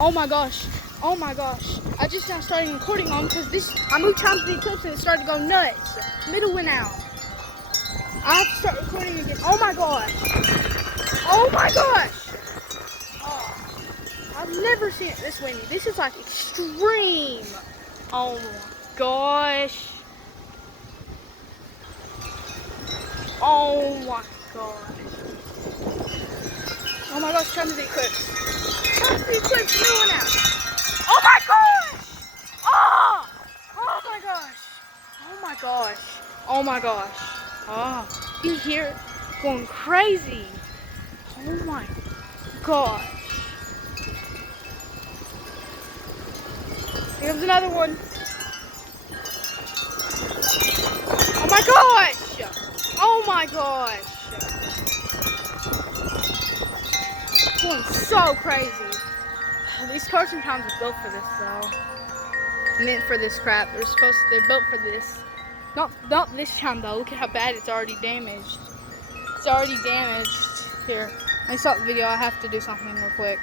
Oh my gosh. Oh my gosh. I just now started recording on because I moved times the eclipse and it started to go nuts. Middle went out. I have to start recording again. Oh my gosh. Oh my gosh. Oh, I've never seen it this windy. This is like extreme. Oh my gosh. Oh my gosh. Oh my gosh, time to the eclipse. Time to the eclipse, middle went out. Oh my gosh! Oh! Oh my gosh! Oh my gosh! Oh my gosh! Oh, you hear it going crazy! Oh my gosh! Here comes another one! Oh my gosh! Oh my gosh! It's going so crazy. These Carson Towns are built for this though. Meant for this crap. They're built for this. Not this town though. Look at how bad it's already damaged. It's already damaged. Here, let me stop the video. I have to do something real quick.